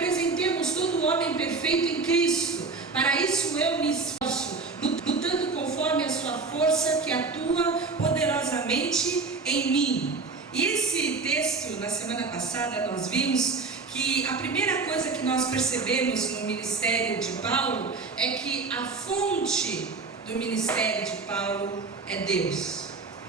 apresentemos todo homem perfeito em Cristo. Para isso eu me esforço, lutando conforme a sua força que atua poderosamente em mim. E esse texto, na semana passada, nós vimos que a primeira coisa que nós percebemos no ministério de Paulo é que a fonte do ministério de Paulo é Deus.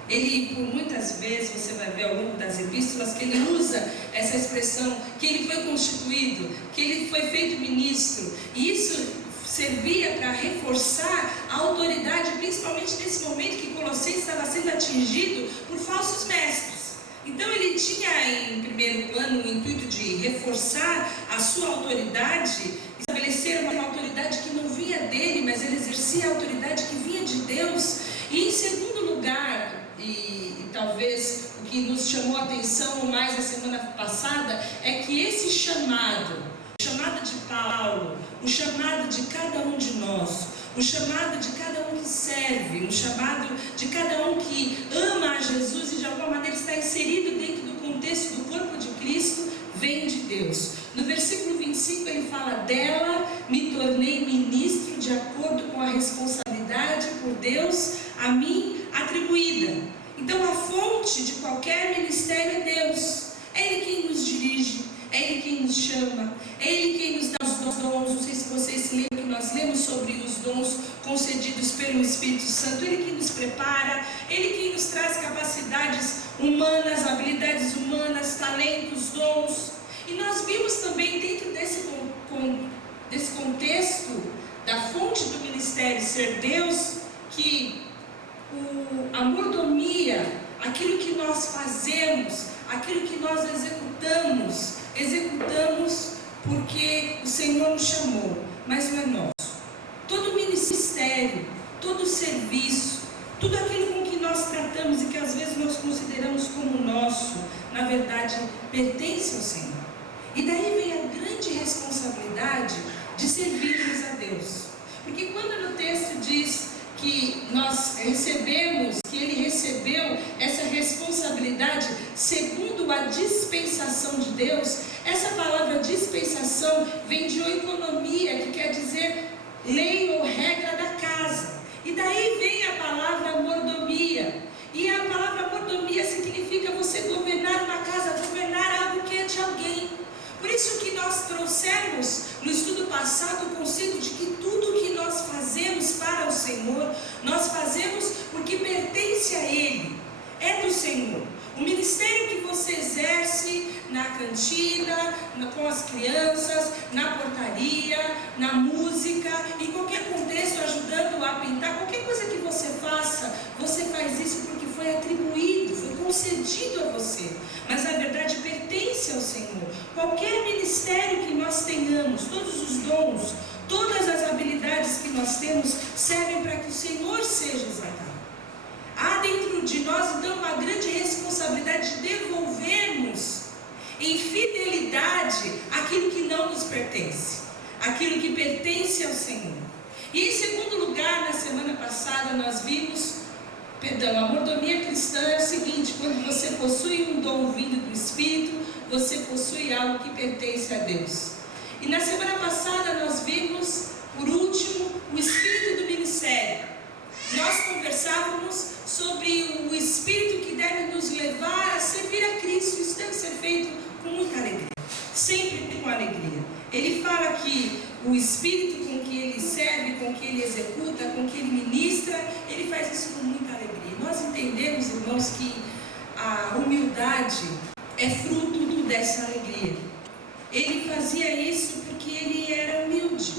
Ele, por muitas vezes, você vai ver ao longo das epístolas, que ele usa essa expressão, que ele foi constituído, que ele foi feito ministro, e isso servia para reforçar a autoridade, principalmente nesse momento que Colossenses estava sendo atingido por falsos mestres. Então ele tinha em primeiro plano o intuito de reforçar a sua autoridade, estabelecer uma autoridade que não vinha dele, mas ele exercia a autoridade que vinha de Deus. E em segundo lugar, e talvez o que nos chamou a atenção mais na semana passada, é que esse chamado, o chamado de Paulo, o chamado de cada um de nós, o chamado de cada um que serve, o chamado de cada um que ama a Jesus e de alguma maneira está inserido dentro do contexto do corpo de Cristo, vem de Deus. No versículo 25 ele fala: dela me tornei ministro de acordo com a responsabilidade por Deus a mim atribuída. Então a fonte de qualquer ministério é Deus. É Ele quem nos dirige, é Ele quem nos chama, é Ele quem nos dá os dons. Não sei se vocês se lembram que nós lemos sobre os dons concedidos pelo Espírito Santo. Ele quem nos prepara, Ele quem nos traz capacidades humanas, habilidades humanas, talentos, dons. E nós vimos também dentro desse contexto da fonte do ministério ser Deus, que a mordomia, aquilo que nós fazemos, aquilo que nós executamos porque o Senhor nos chamou, mas não é nosso. Todo ministério, todo serviço, tudo aquilo com que nós tratamos e que às vezes nós consideramos como nosso, na verdade pertence ao Senhor. E daí vem a grande responsabilidade de servirmos a Deus. Porque quando no texto diz que nós recebemos, que ele recebeu essa responsabilidade segundo a dispensação de Deus, essa palavra dispensação vem de oikonomia, que quer dizer lei ou regra da casa. E daí vem a palavra mordomia. E a palavra mordomia significa você governar uma casa, governar algo que é de alguém. Por isso que nós trouxemos no estudo passado o conceito de que tudo que nós fazemos para o Senhor, nós fazemos porque pertence a Ele, é do Senhor. O ministério que você exerce na cantina, com as crianças, na portaria, na música, em qualquer contexto, ajudando a pintar, qualquer coisa que você faça, você faz isso porque foi atribuído, foi concedido a você, mas na verdade pertence ao Senhor. Qualquer ministério que nós tenhamos, todos os dons, todas as habilidades que nós temos, servem para que o Senhor seja exaltado. Há dentro de nós então uma grande responsabilidade de devolvermos em fidelidade aquilo que não nos pertence, aquilo que pertence ao Senhor. E em segundo lugar, na semana passada nós vimos, a mordomia cristã é o seguinte: quando você possui um dom vindo do Espírito, você possui algo que pertence a Deus. E na semana passada nós vimos, por último, o Espírito do ministério. Nós conversávamos sobre o Espírito que deve nos levar a servir a Cristo. Isso deve ser feito com muita alegria, sempre com alegria. Ele fala que o Espírito com que ele serve, com que ele executa, com que ele ministra, ele faz isso com muita alegria. Nós entendemos, irmãos, que a humildade é fruto dessa alegria. Ele fazia isso porque ele era humilde.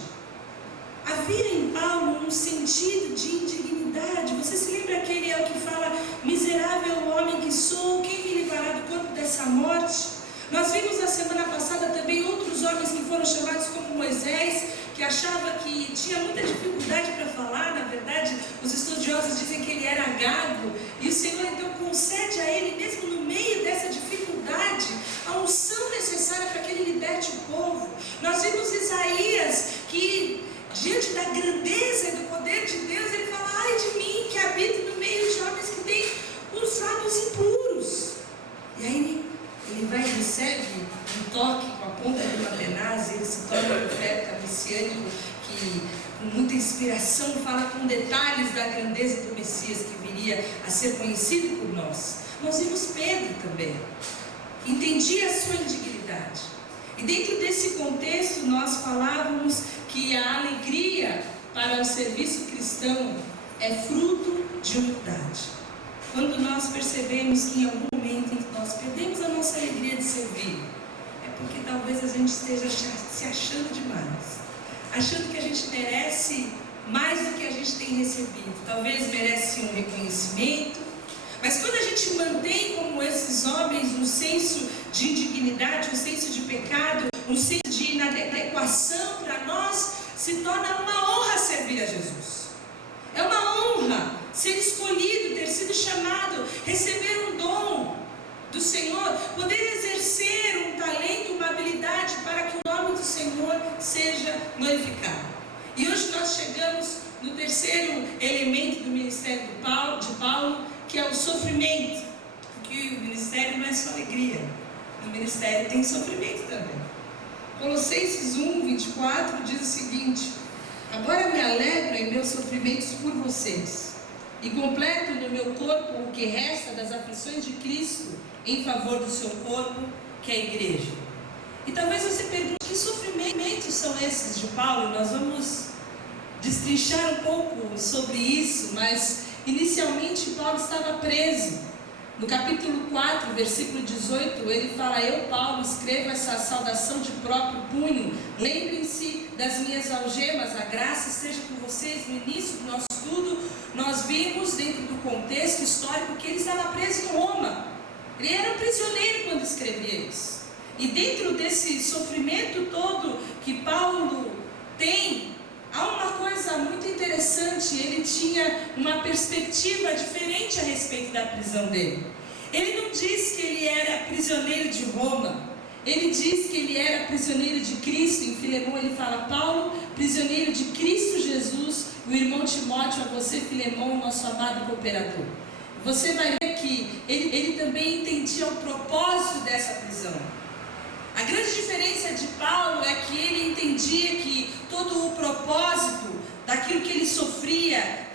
Havia em Paulo um sentido de indignidade. Você se lembra aquele é o que fala: miserável homem que sou, quem me livrará do corpo dessa morte? Nós vimos na semana passada também outros homens que foram chamados como Moisés, que achava que tinha muita dificuldade para falar. Na verdade, os estudiosos dizem que ele era gago, e o Senhor então concede a ele, mesmo no meio dessa dificuldade, a unção necessária para que ele liberte o povo. Nós vimos Isaías, que diante da grandeza e do poder de Deus, ele fala: ai de mim que habito no meio de homens que têm os lábios impuros. E aí ele vai e recebe um toque com a ponta de uma tenaz, e ele inspiração fala com detalhes da grandeza do Messias que viria a ser conhecido por nós. Nós vimos Pedro também, que entendia a sua indignidade. E dentro desse contexto nós falávamos que a alegria para o serviço cristão é fruto de humildade. Quando nós percebemos que em algum momento em que nós perdemos a nossa alegria de servir, é porque talvez a gente esteja se achando demais, achando que a gente merece mais do que a gente tem recebido. Talvez merece um reconhecimento, mas quando a gente mantém como esses homens um senso de indignidade, um senso de pecado, um senso de inadequação para nós, se torna uma honra servir a Jesus. É uma honra ser escolhido, ter sido chamado, receber um dom do Senhor, poder exercer um talento, uma habilidade para que o nome do Senhor seja glorificado. E hoje nós chegamos no terceiro elemento do ministério de Paulo, que é o sofrimento. Porque o ministério não é só alegria, no ministério tem sofrimento também. Colossenses 1, 24 diz o seguinte: agora me alegro em meus sofrimentos por vocês, e completo no meu corpo o que resta das aflições de Cristo, em favor do seu corpo, que é a igreja. E talvez você pergunte, que sofrimentos são esses de Paulo? Nós vamos destrinchar um pouco sobre isso, mas inicialmente Paulo estava preso. No capítulo 4, versículo 18, ele fala: eu, Paulo, escrevo essa saudação de próprio punho, lembrem-se das minhas algemas, a graça esteja com vocês. No início do nosso estudo, nós vimos dentro do contexto histórico que ele estava preso em Roma. Ele era um prisioneiro quando escrevia isso. E dentro desse sofrimento todo que Paulo tem, há uma coisa muito interessante. Ele tinha uma perspectiva diferente a respeito da prisão dele. Ele não diz que ele era prisioneiro de Roma, ele diz que ele era prisioneiro de Cristo. Em Filemão ele fala: Paulo, prisioneiro de Cristo Jesus, o irmão Timóteo, a você, Filemão, nosso amado cooperador. Você vai ver que ele também entendia o propósito dessa prisão. A grande diferença de Paulo é que ele entendia que todo o propósito daquilo que ele sofria,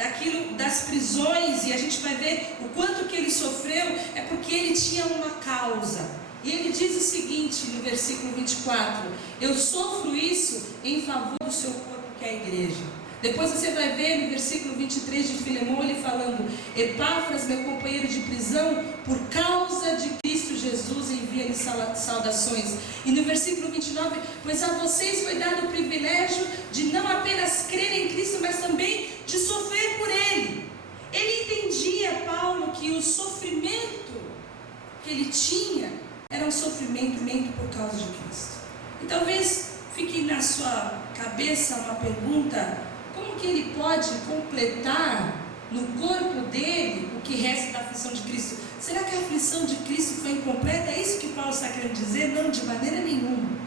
das prisões, e a gente vai ver o quanto que ele sofreu, é porque ele tinha uma causa. E ele diz o seguinte no versículo 24: eu sofro isso em favor do seu corpo, que é a igreja. Depois você vai ver no versículo 23 de Filemão ele falando: Epáfras, meu companheiro de prisão, por causa de Cristo Jesus, envia-lhe saudações. E no versículo 29, pois a vocês foi dado o privilégio de não apenas crer em Cristo, mas também de sofrer por Ele. Ele entendia, Paulo, que o sofrimento que ele tinha era um sofrimento por causa de Cristo. E talvez fique na sua cabeça uma pergunta: como que ele pode completar no corpo dele o que resta da aflição de Cristo? Será que a aflição de Cristo foi incompleta? É isso que Paulo está querendo dizer? Não, de maneira nenhuma.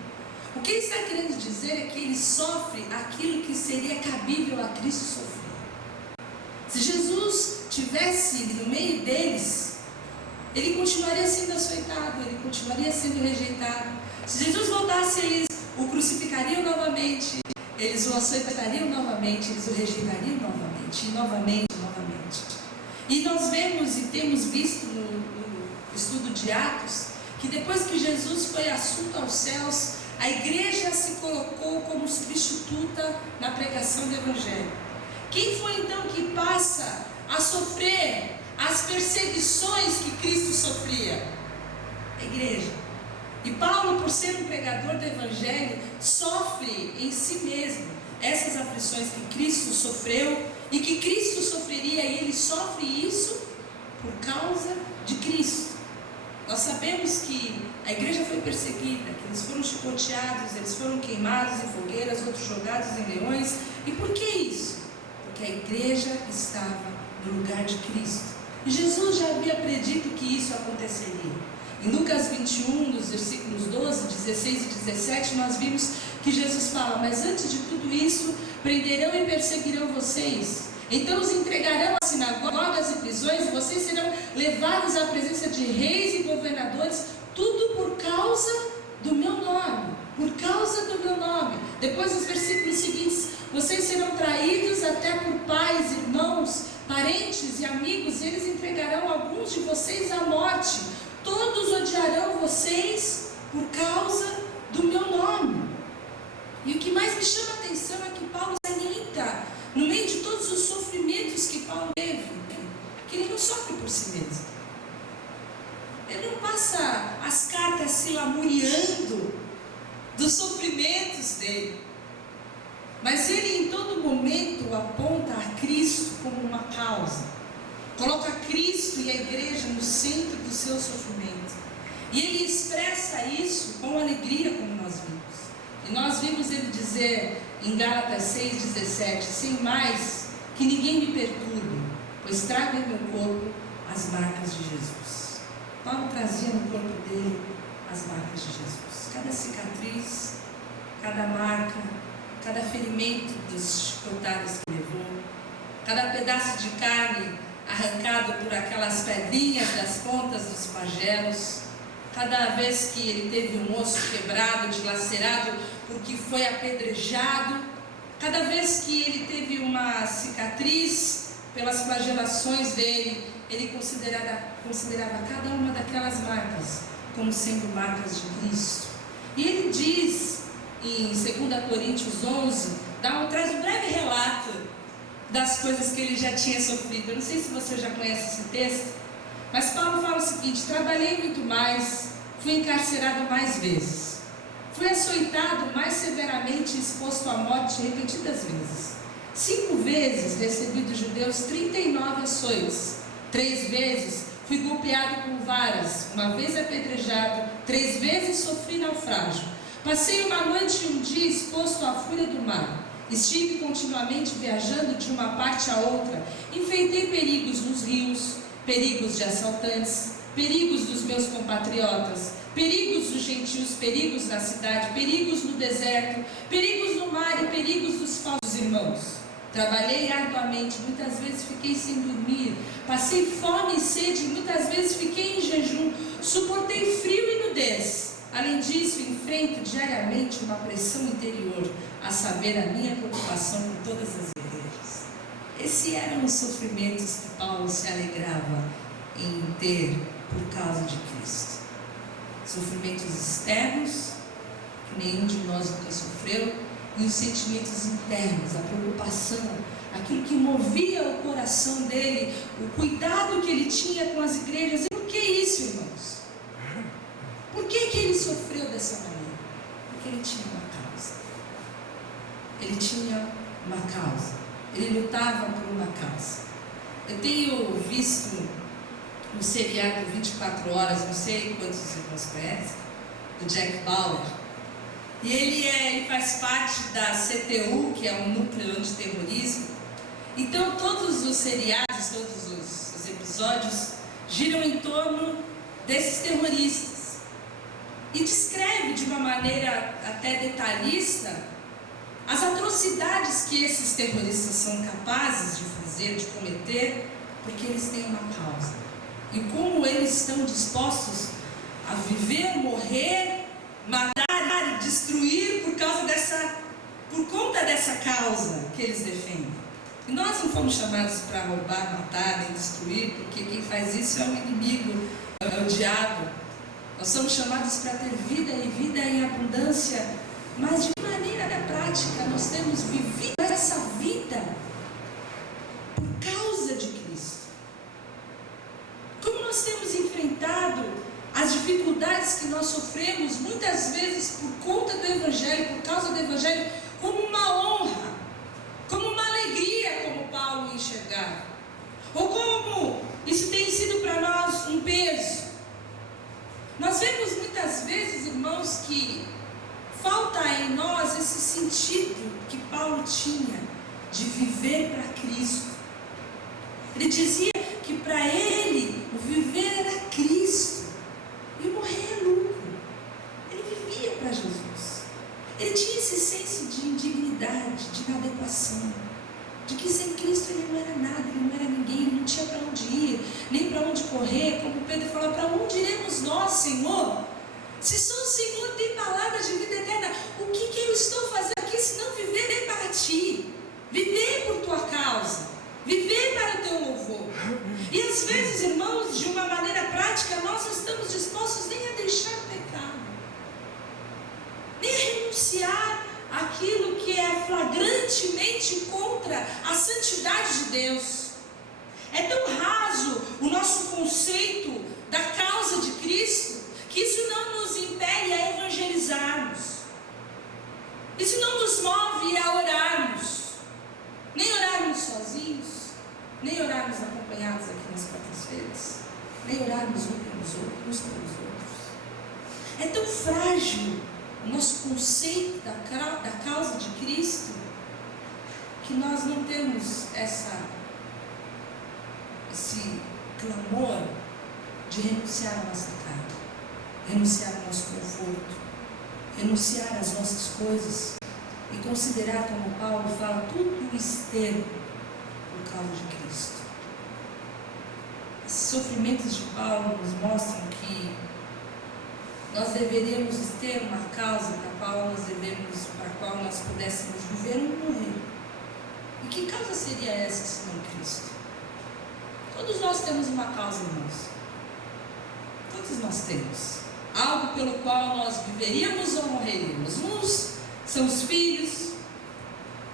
O que ele está querendo dizer é que ele sofre aquilo que seria cabível a Cristo sofrer. Se Jesus estivesse no meio deles, ele continuaria sendo açoitado, ele continuaria sendo rejeitado. Se Jesus voltasse, eles o crucificariam novamente, eles o açoitariam novamente, eles o rejeitariam novamente, e novamente. E nós vemos e temos visto no estudo de Atos, que depois que Jesus foi assunto aos céus, a igreja se colocou como substituta na pregação do Evangelho. Quem foi então que passa a sofrer as perseguições que Cristo sofria? A igreja. E Paulo, por ser um pregador do Evangelho, sofre em si mesmo essas aflições que Cristo sofreu e que Cristo sofreria, e ele sofre isso por causa de Cristo. Nós sabemos que a igreja foi perseguida, que eles foram chicoteados, eles foram queimados em fogueiras, outros jogados em leões. E por que isso? Porque a igreja estava no lugar de Cristo. E Jesus já havia predito que isso aconteceria. Em Lucas 21, nos versículos 12, 16 e 17, nós vimos que Jesus fala: mas antes de tudo isso, prenderão e perseguirão vocês. Então os entregarão às sinagogas e prisões, e vocês serão levados à presença de reis e governadores, tudo por causa do meu nome. Por causa do meu nome. Depois, nos versículos seguintes: vocês serão traídos, até por pais, irmãos, parentes e amigos, eles entregarão alguns de vocês à morte. Todos odiarão vocês por causa do meu nome. E o que mais me chama a atenção é que Paulo salienta, no meio de todos os sofrimentos que Paulo teve, que ele não sofre por si mesmo. Ele não passa as cartas se lamuriando dos sofrimentos dele. Mas ele em todo momento aponta a Cristo como uma causa. Coloca Cristo e a igreja no centro do seu sofrimento. E ele expressa isso com alegria, como nós vimos. E nós vimos ele dizer em Gálatas 6,17: sem mais que ninguém me perturbe, pois trago em meu corpo as marcas de Jesus. Paulo trazia no corpo dele as marcas de Jesus. Cada cicatriz, cada marca, cada ferimento dos chicotadas que levou, cada pedaço de carne arrancado por aquelas pedrinhas das pontas dos flagelos, cada vez que ele teve um osso quebrado, dilacerado, porque foi apedrejado, cada vez que ele teve uma cicatriz pelas flagelações dele, ele considerava cada uma daquelas marcas como sendo marcas de Cristo. E ele diz em 2 Coríntios 11, traz um breve relato das coisas que ele já tinha sofrido. Eu não sei se você já conhece esse texto, mas Paulo fala o seguinte: trabalhei muito mais, fui encarcerado mais vezes, fui açoitado mais severamente e exposto à morte repetidas vezes. 5 vezes recebi dos judeus 39 açoites, 3 vezes fui golpeado com varas, 1 vez apedrejado, 3 vezes sofri naufrágio. Passei uma noite e um dia exposto à fúria do mar. Estive continuamente viajando de uma parte a outra. Enfrentei perigos nos rios, perigos de assaltantes, perigos dos meus compatriotas, perigos dos gentios, perigos na cidade, perigos no deserto, perigos no mar e perigos dos falsos irmãos. Trabalhei arduamente, muitas vezes fiquei sem dormir, passei fome e sede, muitas vezes fiquei em jejum, suportei frio e nudez. Além disso, enfrento diariamente uma pressão interior, a saber, a minha preocupação com todas as igrejas. Esses eram os sofrimentos que Paulo se alegrava em ter por causa de Cristo. Sofrimentos externos, que nenhum de nós nunca sofreu, e os sentimentos internos, a preocupação, aquilo que movia o coração dele, o cuidado que ele tinha com as igrejas. E por que isso, irmãos? Por que ele sofreu dessa maneira? Porque ele tinha uma causa. Ele tinha uma causa. Ele lutava por uma causa. Eu tenho visto um seriado 24 horas, não sei quantos irmãos conhecem, do Jack Bauer. E ele faz parte da CTU, que é um núcleo antiterrorismo. Então todos os seriados, todos os episódios giram em torno desses terroristas. E descreve de uma maneira até detalhista as atrocidades que esses terroristas são capazes de fazer, de cometer, porque eles têm uma causa. E como eles estão dispostos a viver, morrer, matar e destruir por conta dessa causa que eles defendem. E nós não fomos chamados para roubar, matar e destruir, porque quem faz isso é o inimigo, é o diabo. Nós somos chamados para ter vida e vida em abundância, mas de maneira prática nós temos vivido essa vida por causa de Cristo. Como nós temos enfrentado as dificuldades que nós sofremos, muitas vezes por conta do Evangelho, por causa do Evangelho, como uma honra, como uma alegria, como Paulo enxergava, ou como isso tem sido para nós um peso. Nós vemos muitas vezes, irmãos, que falta em nós esse sentido que Paulo tinha de viver para Cristo. Ele dizia que para ele o viver era Cristo e o morrer é lucro. Ele vivia para Jesus. Ele tinha esse senso de indignidade, de inadequação, de que sem Cristo ele não era nada, ele não era ninguém, ele não tinha para onde ir, nem para onde correr. Como Pedro falou: para onde iremos nós, Senhor? Se só o Senhor tem palavras de vida eterna, o que eu estou fazendo aqui se não viver para ti? Viver por tua causa, viver para o teu louvor. E às vezes, irmãos, de uma maneira prática, nós não estamos dispostos nem a deixar o pecado, nem a renunciar àquilo que é flagrantemente contra a santidade de Deus. É tão raso o nosso conceito da causa de Cristo, que isso não nos impele a evangelizarmos, isso não nos move a orarmos, nem orarmos sozinhos, nem orarmos acompanhados aqui nas quartas-feiras, nem orarmos uns pelos outros. É tão frágil o nosso conceito da causa de Cristo, que nós não temos esse clamor de renunciar à nossa carne, renunciar ao nosso conforto, renunciar às nossas coisas e considerar, como Paulo fala, tudo o esterco por causa de Cristo. Esses sofrimentos de Paulo nos mostram que nós deveríamos ter uma causa para a qual nós pudéssemos viver ou morrer. E que causa seria essa, senão Cristo? Todos nós temos uma causa, irmãos. Todos nós temos algo pelo qual nós viveríamos ou morreríamos. Uns são os filhos,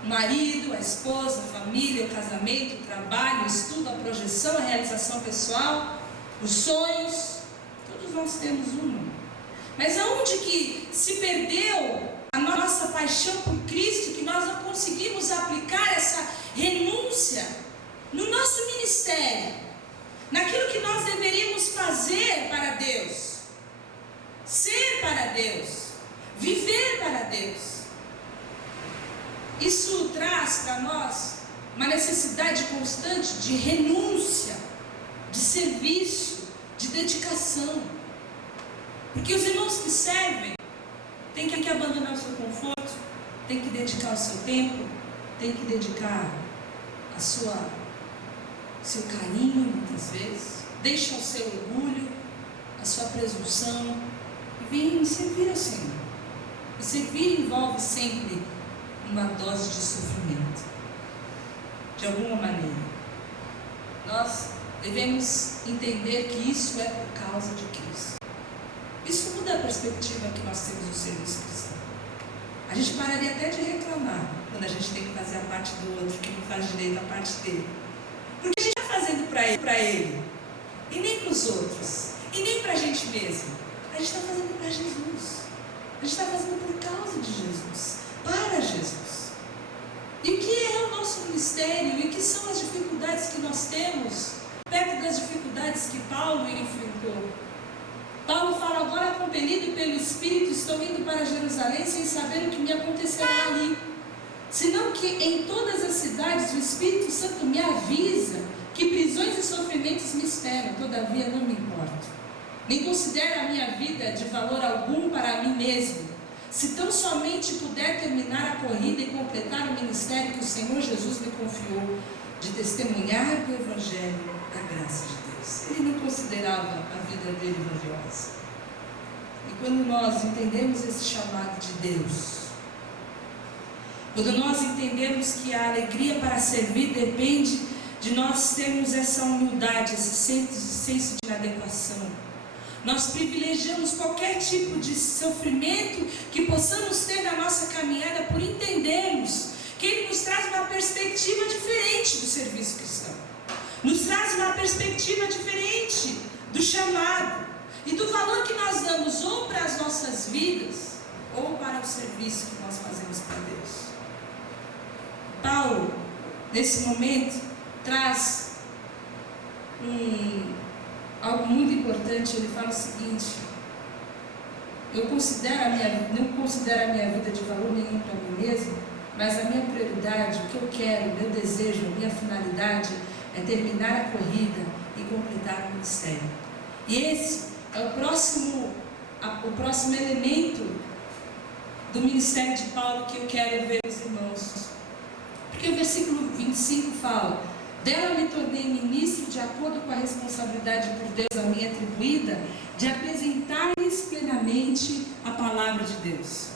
o marido, a esposa, a família, o casamento, o trabalho, o estudo, a projeção, a realização pessoal, os sonhos. Todos nós temos uma. Mas aonde que se perdeu a nossa paixão por Cristo, que nós não conseguimos aplicar essa renúncia no nosso ministério, naquilo que nós deveríamos fazer para Deus, ser para Deus, viver para Deus? Isso traz para nós uma necessidade constante de renúncia, de serviço, de dedicação. Porque os irmãos que servem têm que abandonar o seu conforto, têm que dedicar o seu tempo, têm que dedicar seu carinho, muitas vezes, deixam o seu orgulho, a sua presunção e vêm servir ao Senhor. E servir envolve sempre uma dose de sofrimento, de alguma maneira. Nós devemos entender que isso é por causa de Cristo. Isso muda a perspectiva que nós temos do serviço cristão. A gente pararia até de reclamar quando a gente tem que fazer a parte do outro, que não faz direito a parte dele. Porque a gente está fazendo para ele, e nem para os outros, e nem para a gente mesmo. A gente está fazendo para Jesus. A gente está fazendo por causa de Jesus, para Jesus. E o que é o nosso ministério? E o que são as dificuldades que nós temos, perto das dificuldades que Paulo enfrentou? Paulo fala: agora, compelido pelo Espírito, estou indo para Jerusalém sem saber o que me acontecerá ali, senão que em todas as cidades o Espírito Santo me avisa que prisões e sofrimentos me esperam. Todavia não me importo, nem considero a minha vida de valor algum para mim mesmo, se tão somente puder terminar a corrida e completar o ministério que o Senhor Jesus me confiou, de testemunhar do Evangelho da graça de Deus. Ele não considerava a vida dele valiosa. E quando nós entendemos esse chamado de Deus, quando nós entendemos que a alegria para servir depende de nós termos essa humildade, esse senso de inadequação, nós privilegiamos qualquer tipo de sofrimento que possamos ter na nossa caminhada, por entendermos que Ele nos traz uma perspectiva diferente do serviço cristão, nos traz uma perspectiva diferente do chamado e do valor que nós damos ou para as nossas vidas ou para o serviço que nós fazemos para Deus. Paulo, nesse momento, traz algo muito importante. Ele fala o seguinte: eu não considero a minha vida de valor nenhum para mim mesmo, mas a minha prioridade, o que eu quero, o meu desejo, a minha finalidade é terminar a corrida e completar o ministério. E esse é o próximo elemento do ministério de Paulo que eu quero ver os irmãos. Porque o versículo 25 fala: dela me tornei ministro de acordo com a responsabilidade por Deus a mim atribuída, de apresentar-lhes plenamente a palavra de Deus.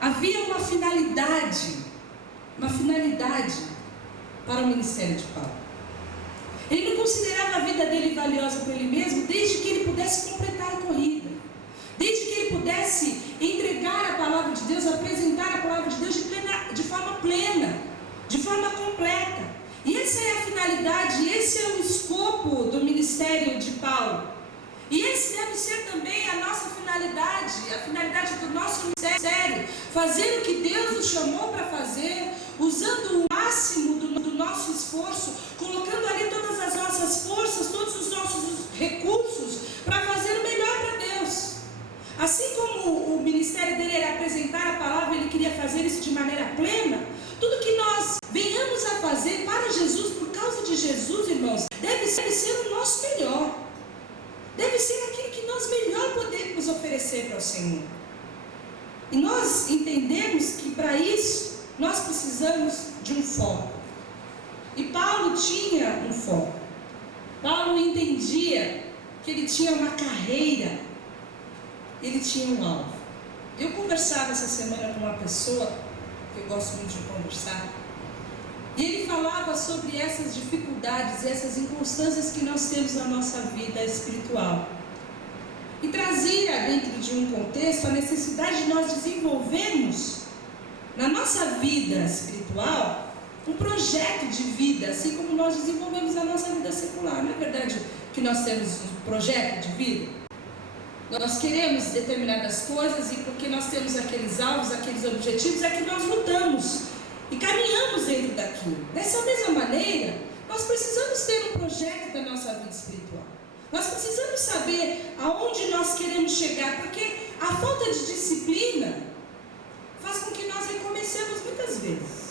Havia uma finalidade para o ministério de Paulo. Ele não considerava a vida dele valiosa para ele mesmo, desde que ele pudesse completar a corrida, desde que ele pudesse entregar a palavra de Deus, apresentar a palavra de Deus de forma plena, de forma completa. E essa é a finalidade, esse é o escopo do ministério de Paulo. E esse deve ser também a nossa finalidade, a finalidade do nosso ministério, fazer o que Deus nos chamou para fazer, usando o máximo do nosso esforço, colocando ali todas as nossas forças, todos os nossos recursos, para fazer o melhor para Deus. Assim como o ministério dele era apresentar a palavra, ele queria fazer isso de maneira plena. Tudo que nós venhamos a fazer para Jesus, por causa de Jesus, irmãos, deve ser o nosso melhor. Deve ser aquilo que nós melhor podemos oferecer para o Senhor. E nós entendemos que para isso, nós precisamos de um foco. E Paulo tinha um foco. Paulo entendia que ele tinha uma carreira, ele tinha um alvo. Eu conversava essa semana com uma pessoa, que eu gosto muito de conversar, e ele falava sobre essas dificuldades, essas inconstâncias que nós temos na nossa vida espiritual. E trazia dentro de um contexto a necessidade de nós desenvolvermos na nossa vida espiritual um projeto de vida, assim como nós desenvolvemos a nossa vida secular. Não é verdade que nós temos um projeto de vida? Nós queremos determinadas coisas e porque nós temos aqueles alvos, aqueles objetivos, é que nós lutamos e caminhamos dentro daquilo. Dessa mesma maneira, nós precisamos ter um projeto da nossa vida espiritual. Nós precisamos saber aonde nós queremos chegar, porque a falta de disciplina faz com que nós recomecemos muitas vezes.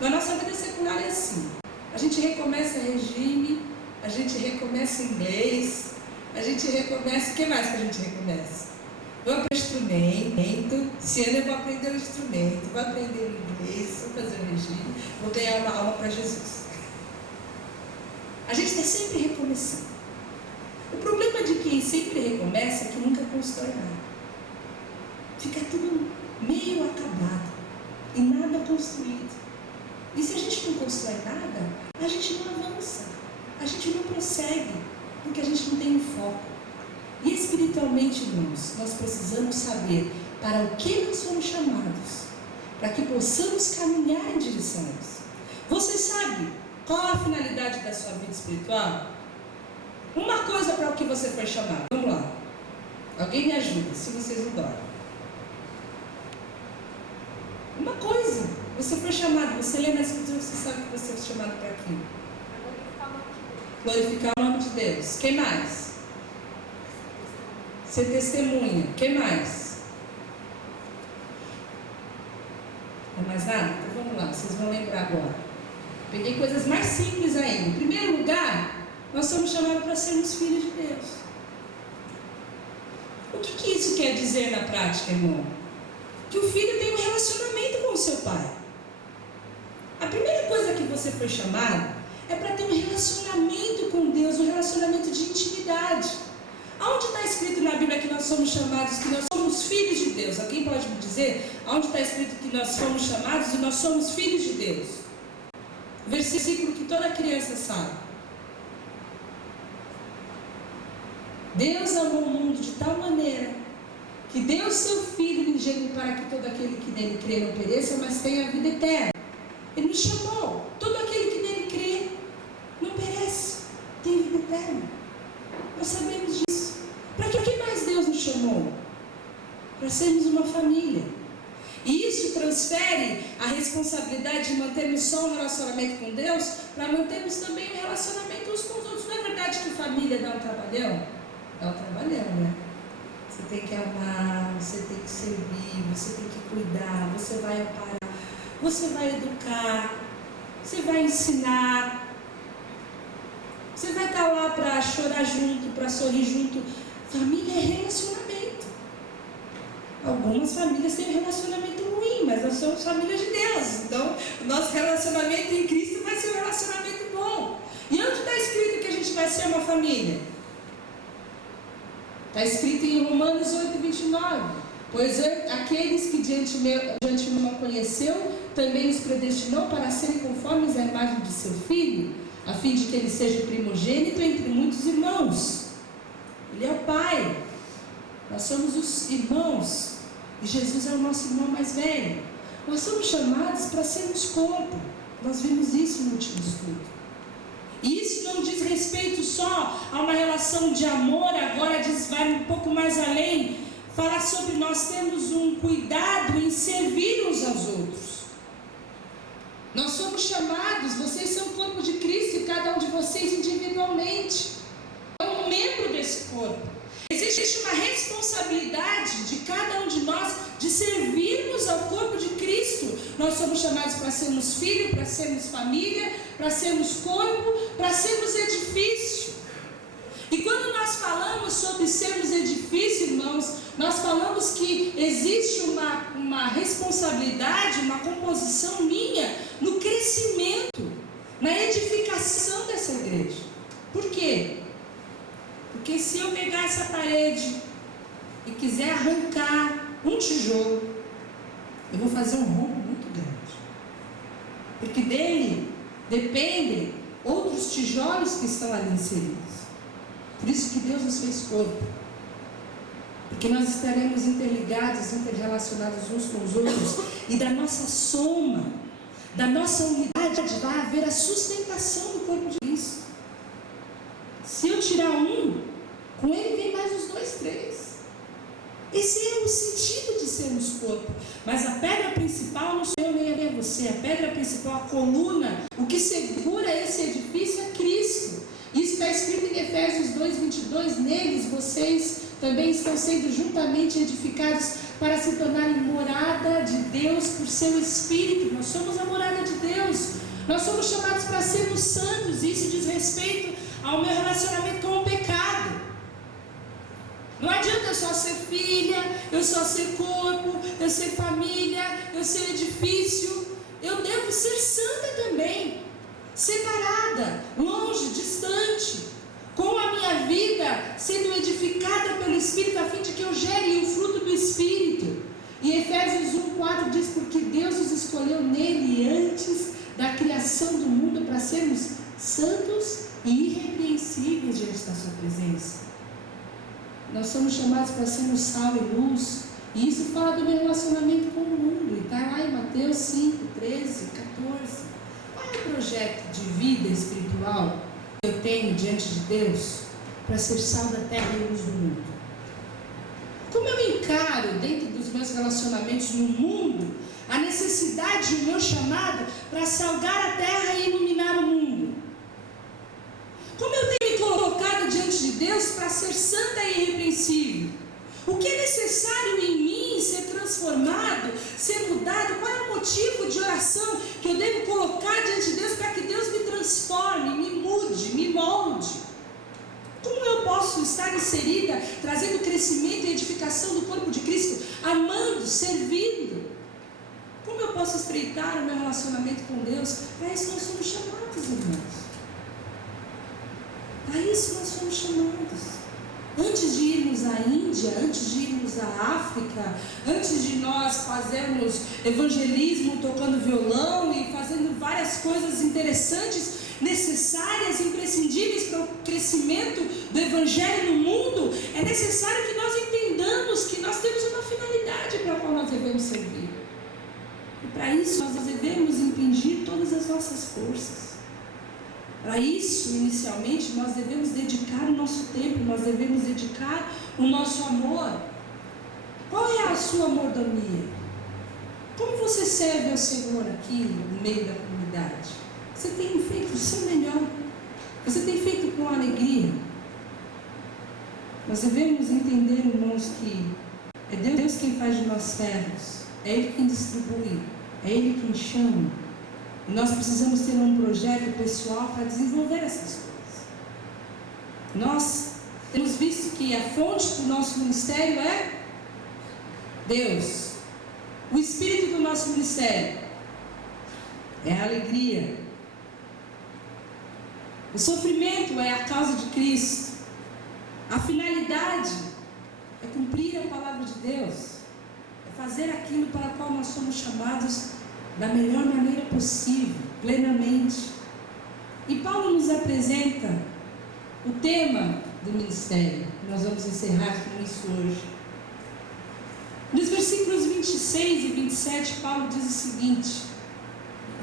Na nossa vida secular é assim. A gente recomeça regime, a gente recomeça inglês, a gente recomeça... O que mais que a gente recomeça? Vou aprender instrumento, esse ano eu vou aprender o instrumento, vou aprender o inglês, vou fazer um regime, vou ganhar uma alma para Jesus. A gente está sempre recomeçando. O problema de quem sempre recomeça é que nunca constrói nada. Fica tudo meio acabado e nada construído. E se a gente não constrói nada, a gente não avança, a gente não prossegue, porque a gente não tem um foco. E espiritualmente, irmãos, nós precisamos saber para o que nós somos chamados, para que possamos caminhar em direção a isso. Você sabe qual a finalidade da sua vida espiritual? Uma coisa para o que você foi chamado. Vamos lá. Alguém me ajuda, se vocês não dormem. Uma coisa. Você foi chamado, você lê na Escritura, você sabe que você foi chamado para aquilo. Glorificar o nome de Deus. Quem mais? Ser testemunha. Quem mais? Não mais nada? Então vamos lá, vocês vão lembrar agora. Peguei coisas mais simples ainda. Em primeiro lugar, nós somos chamados para sermos filhos de Deus. O que isso quer dizer na prática, irmão? Que o filho tem um relacionamento com o seu pai. A primeira coisa que você foi chamado é para ter um relacionamento com Deus, um relacionamento de intimidade. Aonde está escrito na Bíblia que nós somos chamados, que nós somos filhos de Deus? Alguém pode me dizer? Aonde está escrito que nós somos chamados e nós somos filhos de Deus? Versículo que toda criança sabe. Deus amou o mundo de tal maneira que deu o seu Filho ingênuo para que todo aquele que nele crê não pereça, mas tenha a vida eterna. Ele nos chamou. Todo aquele que nele crê não perece, tem vida eterna. Nós sabemos disso. Para que mais Deus nos chamou? Para sermos uma família. E isso transfere a responsabilidade de mantermos só um relacionamento com Deus para mantermos também um relacionamento uns com os outros. Não é verdade que família dá um trabalhão? Dá um trabalhão, né? Você tem que amar, você tem que servir, você tem que cuidar, você vai amparar, você vai educar, você vai ensinar, você vai estar lá para chorar junto, para sorrir junto. Família é relacionamento. Algumas famílias têm um relacionamento ruim, mas nós somos famílias de Deus. Então, o nosso relacionamento em Cristo vai ser um relacionamento bom. E onde está escrito que a gente vai ser uma família? Está escrito em Romanos 8, 29. Pois aqueles que de antemão conheceu, também os predestinou para serem conformes à imagem de seu Filho, a fim de que ele seja primogênito entre muitos irmãos. Ele é o Pai, nós somos os irmãos, e Jesus é o nosso irmão mais velho. Nós somos chamados para sermos corpo. Nós vimos isso no último estudo. E isso não diz respeito só a uma relação de amor, agora vai um pouco mais além, fala sobre nós termos um cuidado em servir uns aos outros. Nós somos chamados, vocês são o corpo de Cristo e cada um de vocês individualmente é um membro desse corpo. Existe uma responsabilidade de cada um de nós de servirmos ao corpo de Cristo. Nós somos chamados para sermos filhos, para sermos família, para sermos corpo, para sermos edifício. E quando nós falamos sobre sermos edifício, irmãos, nós falamos que existe uma responsabilidade, uma composição minha no crescimento, na edificação dessa igreja. Por quê? Porque se eu pegar essa parede e quiser arrancar um tijolo, eu vou fazer um rombo muito grande. Porque dele dependem outros tijolos que estão ali inseridos. Por isso que Deus nos fez corpo. Porque nós estaremos interligados, interrelacionados uns com os outros. E da nossa soma, da nossa unidade, vai haver a sustentação do corpo de Cristo. Se eu tirar um, com ele vem mais os 2, 3. Esse é o sentido de sermos corpo. Mas a pedra principal não sou eu nem é você. A pedra principal, a coluna, o que segura esse edifício é Cristo. Isso está escrito em Efésios 2:22. Neles vocês também estão sendo juntamente edificados para se tornarem morada de Deus por seu Espírito. Nós somos a morada de Deus. Nós somos chamados para sermos santos. Isso diz respeito ao meu relacionamento com o pecado. Não adianta eu só ser filha, eu só ser corpo, eu ser família, eu ser edifício. Eu devo ser santa também, separada, longe, distante, com a minha vida sendo edificada pelo Espírito, a fim de que eu gere o fruto do Espírito. E Efésios 1:4 diz: porque Deus nos escolheu nele antes da criação do mundo para sermos santos e irrepreensíveis diante da sua presença. Nós somos chamados para sermos sal e luz. E isso fala do meu relacionamento com o mundo. E está lá em Mateus 5, 13, 14. Qual é o projeto de vida espiritual que eu tenho diante de Deus para ser sal da terra e luz do mundo? Como eu encaro dentro dos meus relacionamentos no mundo a necessidade e o meu chamado para salgar a terra e iluminar o mundo? Como eu tenho me colocado diante de Deus para ser santa e irrepreensível? O que é necessário em mim ser transformado, ser mudado? Qual é o motivo de oração que eu devo colocar diante de Deus para que Deus me transforme, me mude, me molde? Como eu posso estar inserida, trazendo crescimento e edificação do corpo de Cristo, amando, servindo? Como eu posso estreitar o meu relacionamento com Deus? Para isso nós somos chamados, irmãos. Para isso nós fomos chamados. Antes de irmos à Índia, antes de irmos à África, antes de nós fazermos evangelismo tocando violão e fazendo várias coisas interessantes, necessárias, imprescindíveis para o crescimento do Evangelho no mundo, é necessário que nós entendamos que nós temos uma finalidade para a qual nós devemos servir. E para isso nós devemos impingir todas as nossas forças. Para isso, inicialmente, nós devemos dedicar o nosso tempo, nós devemos dedicar o nosso amor. Qual é a sua mordomia? Como você serve ao Senhor aqui no meio da comunidade? Você tem feito o seu melhor? Você tem feito com alegria? Nós devemos entender, irmãos, que é Deus quem faz de nós servos, é Ele quem distribui, é Ele quem chama. E nós precisamos ter um projeto pessoal para desenvolver essas coisas. Nós temos visto que a fonte do nosso ministério é Deus. O espírito do nosso ministério é a alegria. O sofrimento é a causa de Cristo. A finalidade é cumprir a palavra de Deus, é fazer aquilo para o qual nós somos chamados da melhor maneira possível, plenamente. E Paulo nos apresenta o tema do ministério. Nós vamos encerrar com isso hoje. Nos versículos 26 e 27, Paulo diz o seguinte: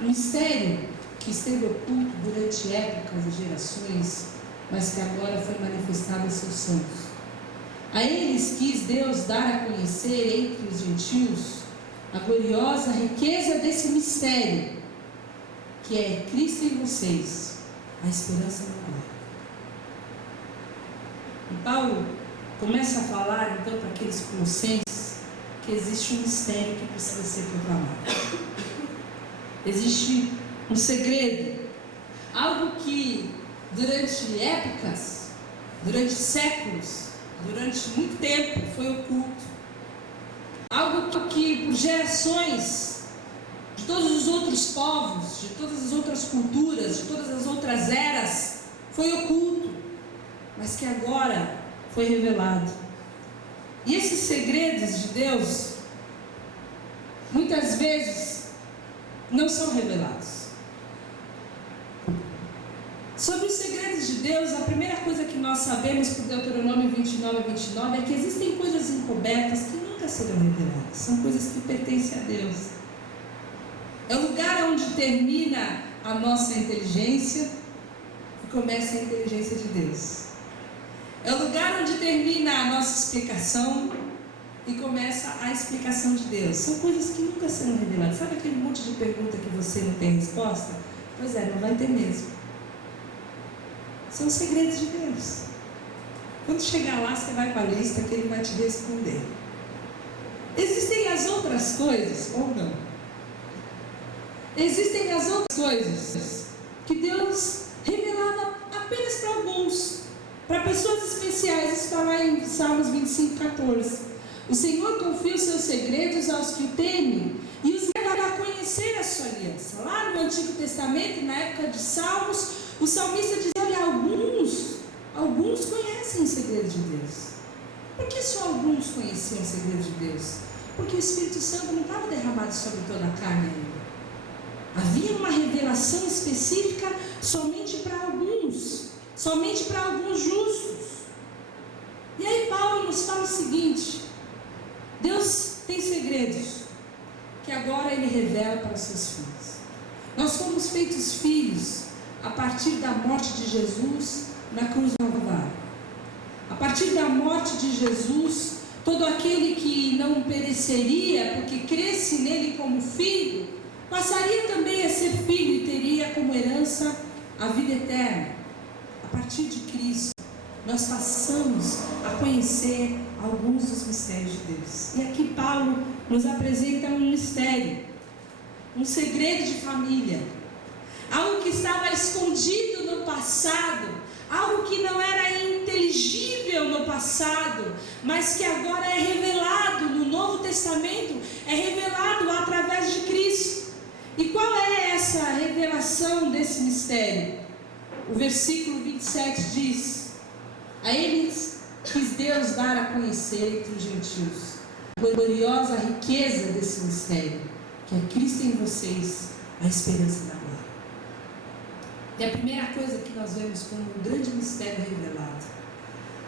o mistério que esteve oculto durante épocas e gerações, mas que agora foi manifestado a seus santos. A eles quis Deus dar a conhecer entre os gentios a gloriosa riqueza desse mistério, que é Cristo em vocês, a esperança da glória. E Paulo começa a falar então para aqueles colossenses que existe um mistério que precisa ser proclamado. Existe um segredo, algo que durante épocas, durante séculos, durante muito tempo foi oculto, algo que por gerações de todos os outros povos, de todas as outras culturas, de todas as outras eras foi oculto, mas que agora foi revelado. E esses segredos de Deus muitas vezes não são revelados. Sobre os segredos de Deus, a primeira coisa que nós sabemos por Deuteronômio 29:29 é que existem coisas encobertas que nunca serão reveladas. São coisas que pertencem a Deus. É o lugar onde termina a nossa inteligência e começa a inteligência de Deus. É o lugar onde termina a nossa explicação e começa a explicação de Deus. São coisas que nunca serão reveladas. Sabe aquele monte de pergunta que você não tem resposta? Pois é, não vai ter mesmo. São segredos de Deus. Quando chegar lá, você vai para a lista que Ele vai te responder. Existem as outras coisas, ou não? Existem as outras coisas que Deus revelava apenas para alguns, para pessoas especiais. Isso está lá em Salmos 25:14. O Senhor confia os seus segredos aos que o temem e os leva a conhecer a sua aliança. Lá no Antigo Testamento, na época de Salmos, o salmista diz: olha, alguns conhecem o segredo de Deus. Por que só alguns conheciam o segredo de Deus? Porque o Espírito Santo não estava derramado sobre toda a carne ainda. Havia uma revelação específica somente para alguns justos. E aí Paulo nos fala o seguinte: Deus tem segredos que agora Ele revela para os seus filhos. Nós fomos feitos filhos a partir da morte de Jesus na cruz do Calvário. A partir da morte de Jesus, todo aquele que não pereceria, porque cresce nele como filho, passaria também a ser filho e teria como herança a vida eterna. A partir de Cristo, nós passamos a conhecer alguns dos mistérios de Deus. E aqui Paulo nos apresenta um mistério, um segredo de família, algo que estava escondido no passado, algo que não era inteligível no passado, mas que agora é revelado no Novo Testamento, é revelado através de Cristo. E qual é essa revelação desse mistério? O versículo 27 diz: a eles quis Deus dar a conhecer entre os gentios a gloriosa riqueza desse mistério, que é Cristo em vocês, a esperança da glória. E a primeira coisa que nós vemos como um grande mistério revelado,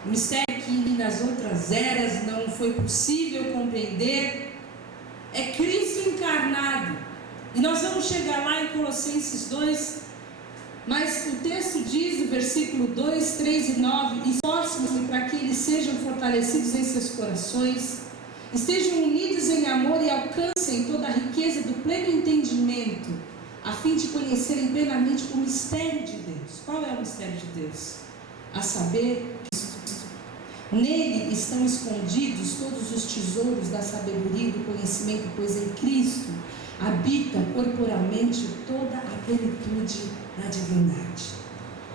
um mistério que nas outras eras não foi possível compreender, é Cristo encarnado. E nós vamos chegar lá em Colossenses 2, mas o texto diz no versículo 2, 3 e 9: esforcem-se para que eles sejam fortalecidos em seus corações, estejam unidos em amor e alcancem toda a riqueza do pleno entendimento, a fim de conhecerem plenamente o mistério de Deus. Qual é o mistério de Deus? A saber, nele estão escondidos todos os tesouros da sabedoria e do conhecimento, pois em Cristo habita corporalmente toda a plenitude da divindade.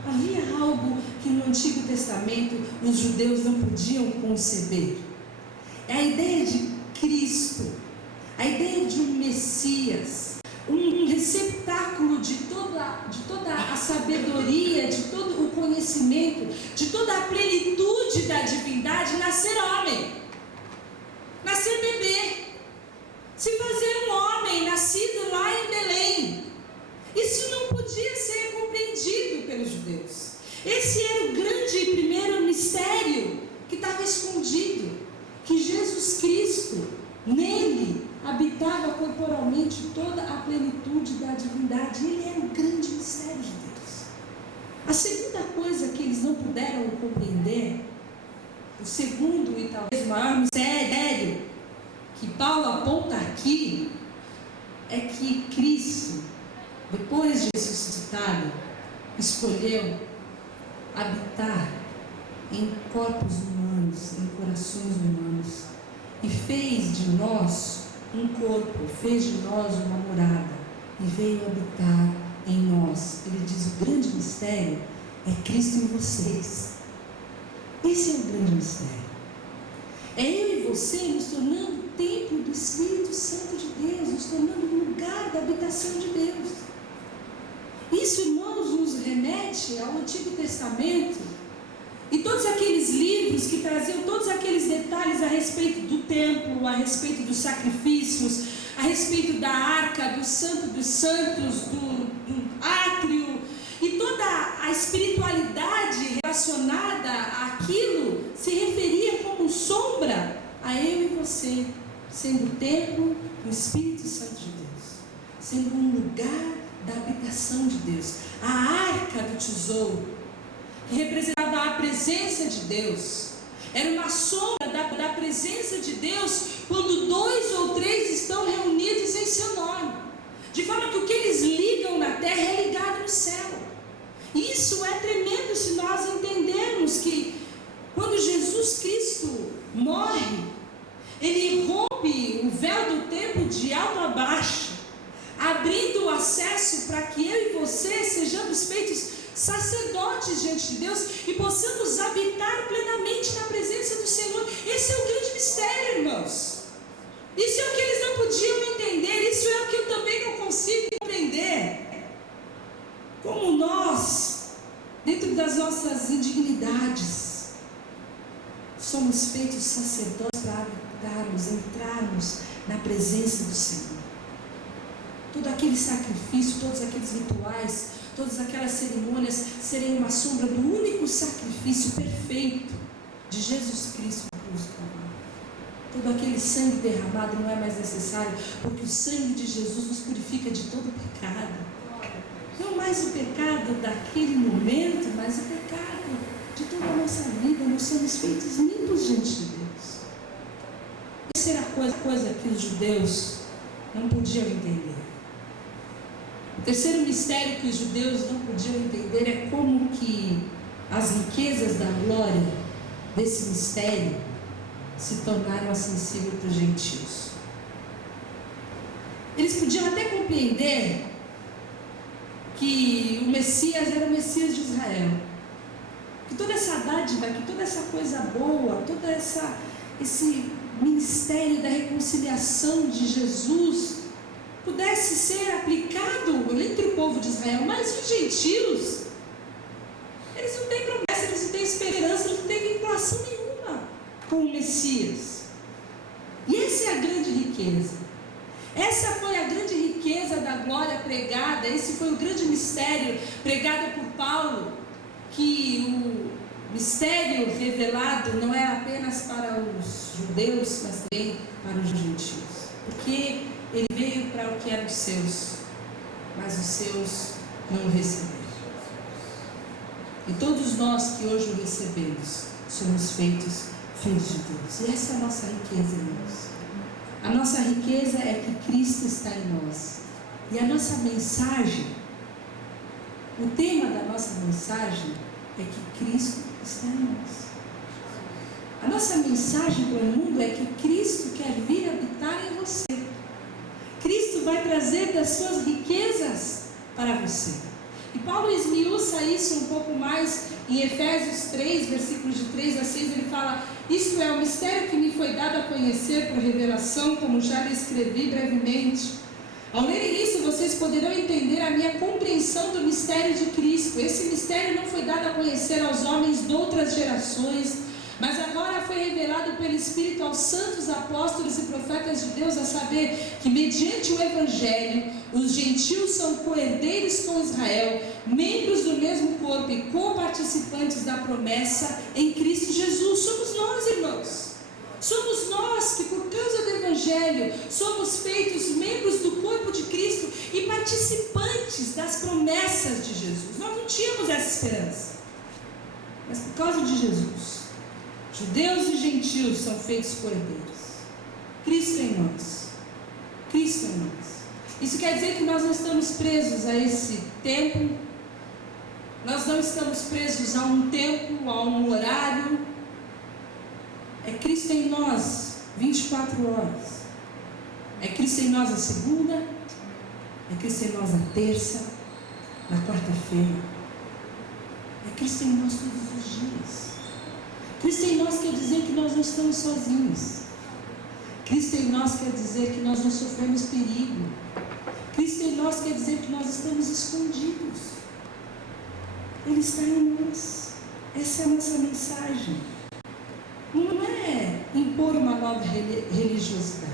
Havia algo que no Antigo Testamento os judeus não podiam conceber. É a ideia de Cristo, a ideia de um Messias, um receptáculo de toda a sabedoria, de todo o conhecimento, de toda a plenitude da divindade, nascer homem, nascer bebê, se fazer um homem nascido lá em Esse era o grande e primeiro mistério que estava escondido, que Jesus Cristo, nele habitava corporalmente toda a plenitude da divindade. Ele era o grande mistério de Deus. A segunda coisa que eles não puderam compreender, o segundo e talvez o maior mistério que Paulo aponta aqui, é que Cristo, depois de ressuscitado, escolheu habitar em corpos humanos, em corações humanos, e fez de nós um corpo, fez de nós uma morada, e veio habitar em nós. Ele diz: o grande mistério é Cristo em vocês. Esse é o grande mistério. É eu e você nos tornando o templo do Espírito Santo de Deus, nos tornando o lugar da habitação de Deus. Isso, irmãos, nos remete ao Antigo Testamento e todos aqueles livros que traziam todos aqueles detalhes a respeito do templo, a respeito dos sacrifícios, a respeito da arca, do Santo dos Santos, do átrio, e toda a espiritualidade relacionada àquilo se referia como sombra a eu e você, sendo o templo do Espírito Santo de Deus, sendo um lugar da habitação de Deus. A arca do tesouro, que representava a presença de Deus, era uma sombra da presença de Deus quando 2 ou 3 estão reunidos em seu nome, de forma que o que eles ligam na terra é ligado no céu. Isso é tremendo se nós entendermos que quando Jesus Cristo morre, ele rompe o véu do templo de alto a baixo, abrindo o acesso para que eu e você sejamos feitos sacerdotes diante de Deus e possamos habitar plenamente na presença do Senhor. Esse é o grande mistério, irmãos. Isso é o que eles não podiam entender, isso é o que eu também não consigo compreender. Como nós, dentro das nossas indignidades, somos feitos sacerdotes para habitarmos, entrarmos na presença do Senhor. Todo aquele sacrifício, todos aqueles rituais, todas aquelas cerimônias serem uma sombra do único sacrifício perfeito de Jesus Cristo na cruz do Calvário. Todo aquele sangue derramado não é mais necessário, porque o sangue de Jesus nos purifica de todo pecado. Não mais o pecado daquele momento, mas o pecado de toda a nossa vida. Nós somos feitos limpos diante de Deus. Essa era a coisa que os judeus não podiam entender. O terceiro mistério que os judeus não podiam entender é como que as riquezas da glória desse mistério se tornaram acessíveis para os gentios. Eles podiam até compreender que o Messias era o Messias de Israel, que toda essa dádiva, que toda essa coisa boa, todo esse ministério da reconciliação de Jesus pudesse ser aplicado entre o povo de Israel, mas os gentios, eles não têm promessa, eles não têm esperança, eles não têm vinculação nenhuma com o Messias. E essa é a grande riqueza. Essa foi a grande riqueza da glória pregada, esse foi o grande mistério pregado por Paulo, que o mistério revelado não é apenas para os judeus, mas também para os gentios, porque ele veio para o que eram os seus, mas os seus não o receberam. E todos nós que hoje o recebemos, somos feitos filhos de Deus. E essa é a nossa riqueza, irmãos. A nossa riqueza é que Cristo está em nós. E a nossa mensagem, o tema da nossa mensagem é que Cristo está em nós. A nossa mensagem para o mundo é que Cristo quer vir habitar em você. Cristo vai trazer das suas riquezas para você. E Paulo esmiuça isso um pouco mais em Efésios 3, versículos de 3 a 6, ele fala: isto é o mistério que me foi dado a conhecer por revelação, como já lhe escrevi brevemente. Ao lerem isso, vocês poderão entender a minha compreensão do mistério de Cristo. Esse mistério não foi dado a conhecer aos homens de outras gerações, mas agora foi revelado pelo Espírito aos santos apóstolos e profetas de Deus, a saber que mediante o Evangelho os gentios são co-herdeiros com Israel, membros do mesmo mesmo corpo e co-participantes da promessa em Cristo Jesus. Somos nós, irmãos. Somos nós que, por causa do Evangelho, somos feitos membros do corpo de Cristo e participantes das promessas de Jesus. Nós não tínhamos essa esperança, mas por causa de Jesus, judeus e gentios são feitos cordeiros. Cristo em nós. Cristo em nós. Isso quer dizer que nós não estamos presos a esse tempo, nós não estamos presos a um tempo, a um horário. É Cristo em nós 24 horas. É Cristo em nós a segunda, é Cristo em nós a terça, na quarta-feira. É Cristo em nós todos os dias. Cristo em nós quer dizer que nós não estamos sozinhos. Cristo em nós quer dizer que nós não sofremos perigo. Cristo em nós quer dizer que nós estamos escondidos. Ele está em nós. Essa é a nossa mensagem. Não é impor uma nova religiosidade.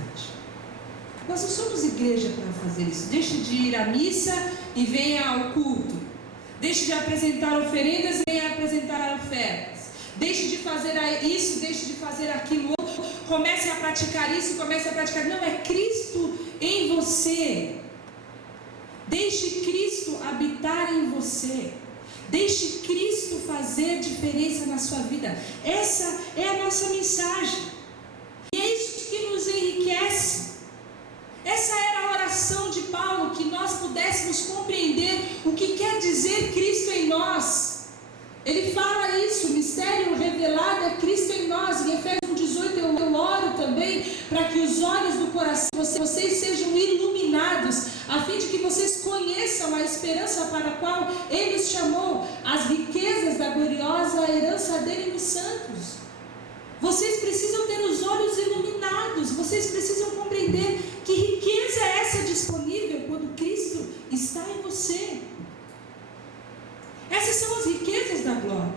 Nós não somos igreja para fazer isso. Deixe de ir à missa e venha ao culto. Deixe de apresentar oferendas e venha apresentar ofertas. Deixe de fazer isso, deixe de fazer aquilo outro. Comece a praticar isso, comece a praticar. Não, é Cristo em você. Deixe Cristo habitar em você. Deixe Cristo fazer diferença na sua vida. Essa é a nossa mensagem. E é isso que nos enriquece. Essa era a oração de Paulo, que nós pudéssemos compreender o que quer dizer Cristo em nós. Ele fala isso, o mistério revelado é Cristo em nós. Em Efésios 18 eu oro também para que os olhos do coração de vocês sejam iluminados, a fim de que vocês conheçam a esperança para a qual Ele os chamou, as riquezas da gloriosa herança dele nos santos. Vocês precisam ter os olhos iluminados, vocês precisam compreender que riqueza é essa disponível quando Cristo está em você. Essas são as riquezas da glória.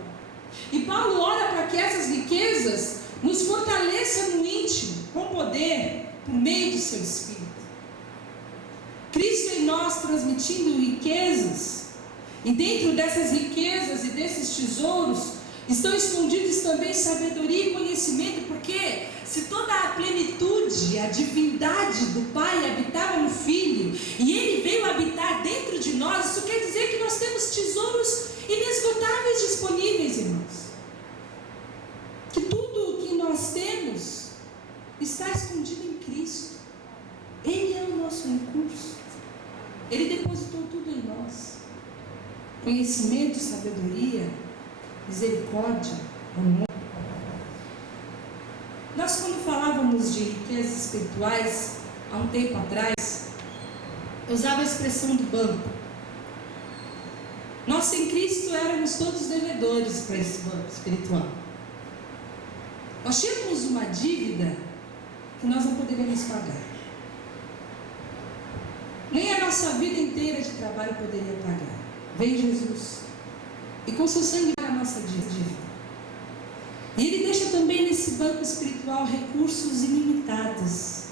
E Paulo ora para que essas riquezas nos fortaleçam no íntimo, com poder, por meio do seu Espírito. Cristo em nós transmitindo riquezas, e dentro dessas riquezas e desses tesouros estão escondidos também sabedoria e conhecimento, porque se toda a plenitude, a divindade do Pai habitava no Filho, e Ele veio habitar dentro de nós, isso quer dizer que nós temos tesouros inesgotáveis disponíveis, irmãos. Que tudo o que nós temos está escondido em Cristo. Ele é o nosso recurso. Ele depositou tudo em nós. Conhecimento, sabedoria, misericórdia, amor. Nós, quando falávamos de riquezas espirituais, há um tempo atrás, eu usava a expressão do banco. Nós, sem Cristo, éramos todos devedores para esse banco espiritual. Nós tínhamos uma dívida que nós não poderíamos pagar. Nem a nossa vida inteira de trabalho poderia pagar. Vem Jesus e com seu sangue paga a nossa dívida. E Ele deixa também nesse banco espiritual recursos ilimitados,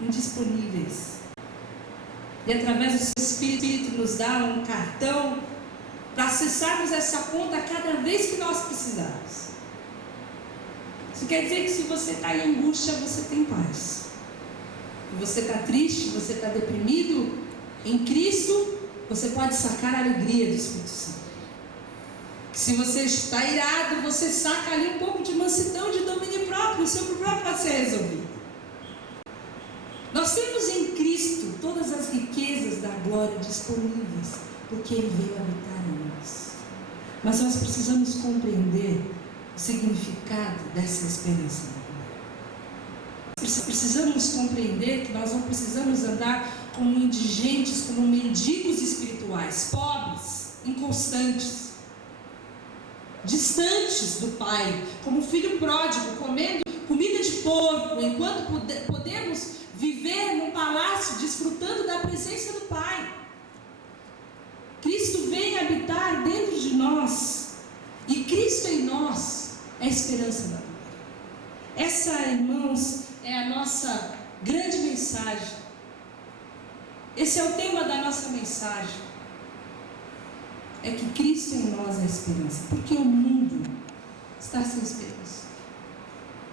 indisponíveis. E através do seu Espírito nos dá um cartão para acessarmos essa conta cada vez que nós precisarmos. Isso quer dizer que se você está em angústia, você tem paz. Se você está triste, você está deprimido, em Cristo, você pode sacar a alegria do Espírito Santo. Se você está irado, você saca ali um pouco de mansidão, de domínio próprio, o seu problema pode ser resolvido. Nós temos em Cristo todas as riquezas da glória disponíveis, porque Ele veio habitar em nós. Mas nós precisamos compreender o significado dessa esperança. Precisamos compreender que nós não precisamos andar como indigentes, como mendigos espirituais, pobres, inconstantes, distantes do Pai, como filho pródigo, comendo comida de porco, enquanto podemos viver num palácio, desfrutando da presença do Pai. Cristo vem habitar dentro de nós, e Cristo em nós é a esperança da glória. Essa, irmãos, é a nossa grande mensagem. Esse é o tema da nossa mensagem. é que Cristo em nós é a esperança, porque o mundo está sem esperança.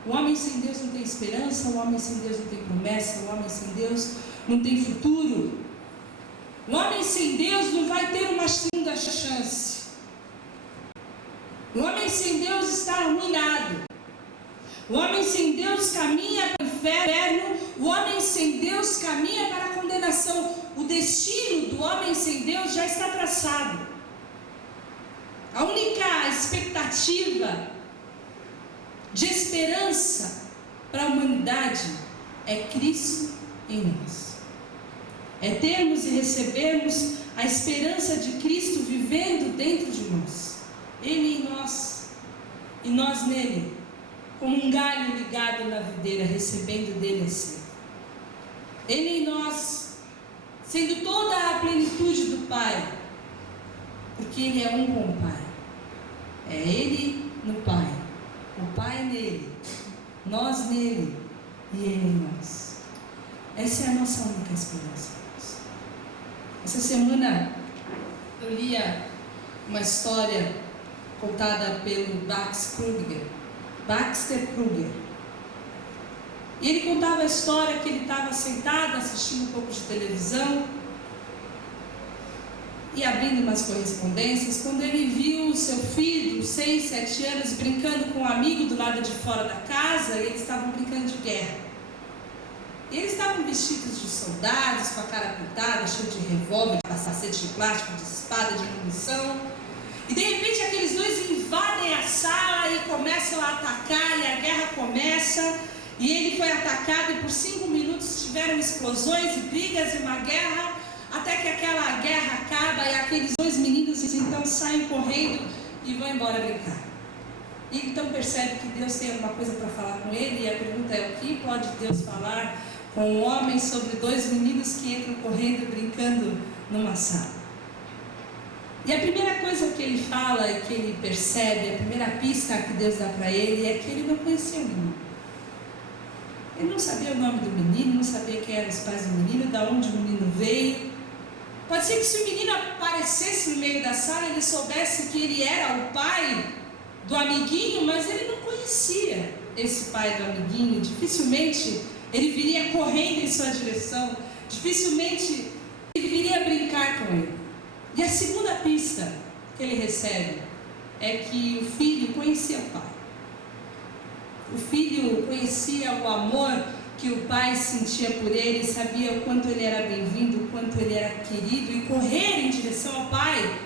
O homem sem Deus não tem esperança, o homem sem Deus não tem promessa, o homem sem Deus não tem futuro. O homem sem Deus não vai ter uma segunda chance. O homem sem Deus está arruinado. O homem sem Deus caminha para o inferno. O homem sem Deus caminha para a condenação. O destino do homem sem Deus já está traçado. A única expectativa de esperança para a humanidade é Cristo em nós. É termos e recebermos a esperança de Cristo vivendo dentro de nós. Ele em nós e nós nele, como um galho ligado na videira, recebendo dele a seiva. Ele em nós, sendo toda a plenitude do Pai, porque ele é um com o Pai. É ele no Pai, o Pai nele, nós nele e ele em nós. Essa é a nossa única esperança. Essa semana eu lia uma história contada pelo Baxter Kruger. E ele contava a história que ele estava sentado assistindo um pouco de televisão e abrindo umas correspondências, quando ele viu o seu filho, 6, 7 anos, brincando com um amigo do lado de fora da casa, e eles estavam brincando de guerra. E eles estavam vestidos de soldados, com a cara pintada, cheio de revólver, de capacete de plástico, de espada, de munição. E de repente aqueles dois invadem a sala e começam a atacar, e a guerra começa. E ele foi atacado, e por 5 minutos tiveram explosões e brigas e uma guerra, até que aquela guerra acaba e aqueles dois meninos então saem correndo e vão embora brincar. E então percebe que Deus tem alguma coisa para falar com ele, e a pergunta é: o que pode Deus falar com um homem sobre 2 meninos que entram correndo, brincando numa sala? E a primeira coisa que ele fala e que ele percebe, a primeira pista que Deus dá para ele, é que ele não conhecia o menino. Ele não sabia o nome do menino, não sabia quem eram os pais do menino, de onde o menino veio. Pode ser que se o menino aparecesse no meio da sala, ele soubesse que ele era o pai do amiguinho, mas ele não conhecia esse pai do amiguinho. Dificilmente ele viria correndo em sua direção, dificilmente ele viria brincar com ele. E a segunda pista que ele recebe é que o filho conhecia o pai. O filho conhecia o amor que o pai sentia por ele, sabia o quanto ele era bem-vindo, o quanto ele era querido, e correr em direção ao pai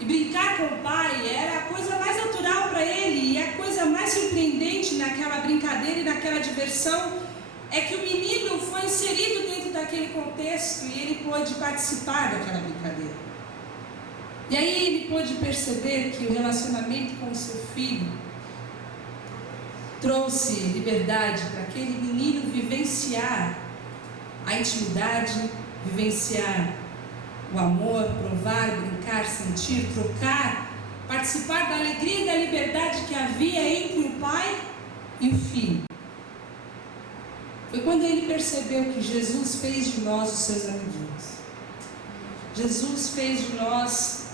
e brincar com o pai era a coisa mais natural para ele. E a coisa mais surpreendente naquela brincadeira e naquela diversão é que o menino foi inserido dentro daquele contexto e ele pôde participar daquela brincadeira. E aí ele pôde perceber que o relacionamento com o seu filho trouxe liberdade para aquele menino vivenciar a intimidade, vivenciar o amor, provar, brincar, sentir, trocar, participar da alegria e da liberdade que havia entre o pai e o filho. Foi quando ele percebeu que Jesus fez de nós os seus amiguinhos. Jesus fez de nós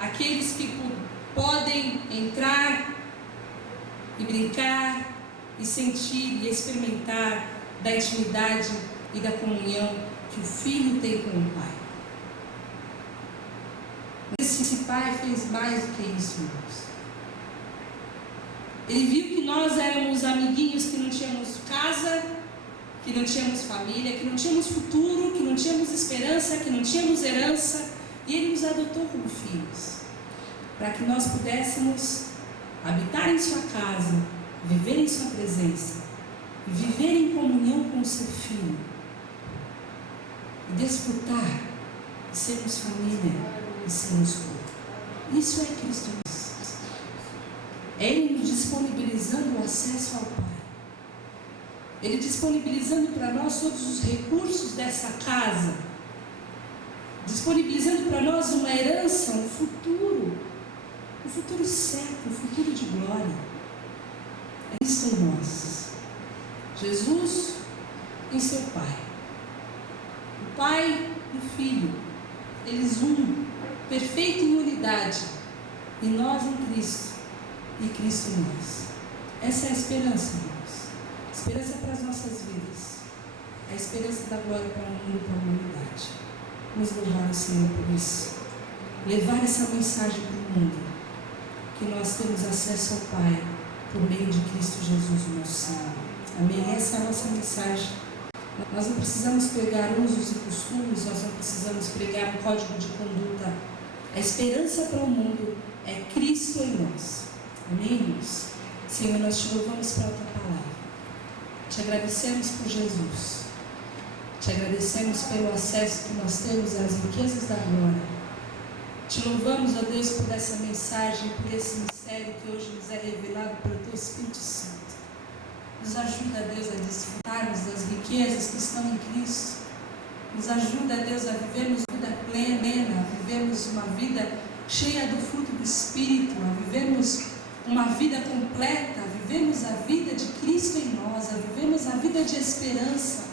aqueles que podem entrar e brincar e sentir e experimentar da intimidade e da comunhão que o filho tem com o pai. Esse pai fez mais do que isso, irmãos. Ele viu que nós éramos amiguinhos que não tínhamos casa, que não tínhamos família, que não tínhamos futuro, que não tínhamos esperança, que não tínhamos herança, e ele nos adotou como filhos, para que nós pudéssemos habitar em sua casa, viver em sua presença, viver em comunhão com o seu filho, e desfrutar de sermos família e sermos povo. Isso é Cristo Jesus. É Ele nos disponibilizando o acesso ao Pai. Ele disponibilizando para nós todos os recursos dessa casa, disponibilizando para nós uma herança, um futuro certo, um futuro de glória. Cristo em nós, Jesus em seu Pai, o Pai e o Filho, eles perfeita em unidade, e nós em Cristo, e Cristo em nós. Essa é a esperança, irmãos. Esperança para as nossas vidas. A esperança da glória para o mundo e para a humanidade. Vamos louvar o Senhor por isso. Levar essa mensagem para o mundo, que nós temos acesso ao Pai por meio de Cristo Jesus, o nosso Senhor. Amém? Essa é a nossa mensagem. Nós não precisamos pregar usos e costumes, nós não precisamos pregar um código de conduta. A esperança para o mundo é Cristo em nós. Amém, irmãos? Senhor, nós te louvamos pela tua palavra. Te agradecemos por Jesus. Te agradecemos pelo acesso que nós temos às riquezas da glória. Te louvamos, ó Deus, por essa mensagem, por esse mistério que hoje nos é revelado pelo teu Espírito Santo. Nos ajuda, Deus, a desfrutarmos das riquezas que estão em Cristo. Nos ajuda, Deus, a vivermos uma vida plena, a vivermos uma vida cheia do fruto do Espírito, a vivermos uma vida completa, a vivermos a vida de Cristo em nós, a vivermos a vida de esperança,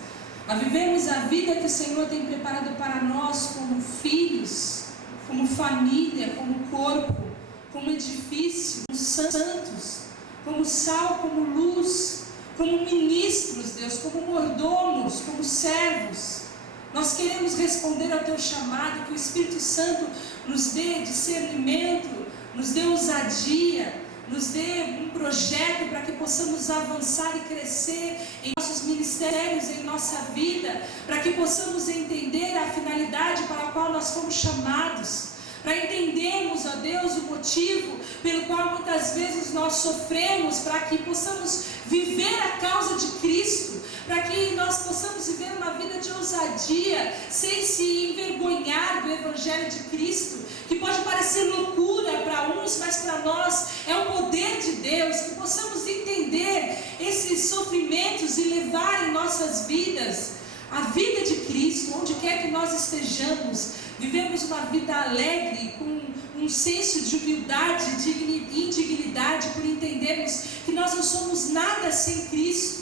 a vivermos a vida que o Senhor tem preparado para nós como filhos, como família, como corpo, como edifício, como santos, como sal, como luz, como ministros, Deus, como mordomos, como servos. Nós queremos responder ao teu chamado, que o Espírito Santo nos dê discernimento, nos dê ousadia, nos dê um projeto para que possamos avançar e crescer em nossos ministérios, em nossa vida, para que possamos entender a finalidade para a qual nós fomos chamados, para entendermos, ó Deus, o motivo pelo qual muitas vezes nós sofremos, para que possamos viver a causa de Cristo, para que nós possamos viver uma vida de ousadia, sem se envergonhar do Evangelho de Cristo, que pode parecer loucura para uns, mas para nós é o poder de Deus, que possamos entender esses sofrimentos e levar em nossas vidas a vida de Cristo, onde quer que nós estejamos, vivemos uma vida alegre, com um senso de humildade e indignidade, por entendermos que nós não somos nada sem Cristo.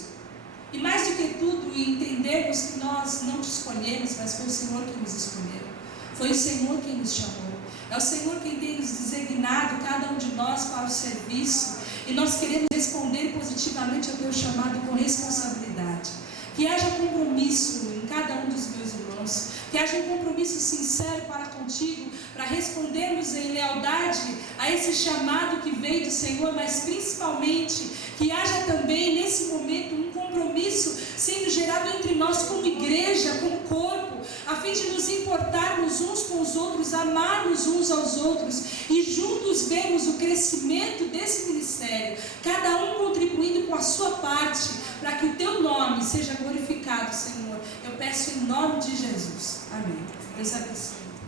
E mais do que tudo, entendermos que nós não te escolhemos, mas foi o Senhor quem nos escolheu. Foi o Senhor quem nos chamou. É o Senhor quem tem nos designado, cada um de nós, para o serviço. E nós queremos responder positivamente ao teu chamado com responsabilidade. Que haja compromisso em cada um dos meus irmãos. Que haja um compromisso sincero para contigo, para respondermos em lealdade a esse chamado que veio do Senhor, mas principalmente que haja também nesse momento um compromisso sendo gerado entre nós como igreja, como corpo, a fim de nos importarmos uns com os outros, amarmos uns aos outros e juntos vermos o crescimento desse ministério, cada um contribuindo com a sua parte, para que o teu nome seja glorificado, Senhor. Eu peço em nome de Jesus. Amém. Deus abençoe.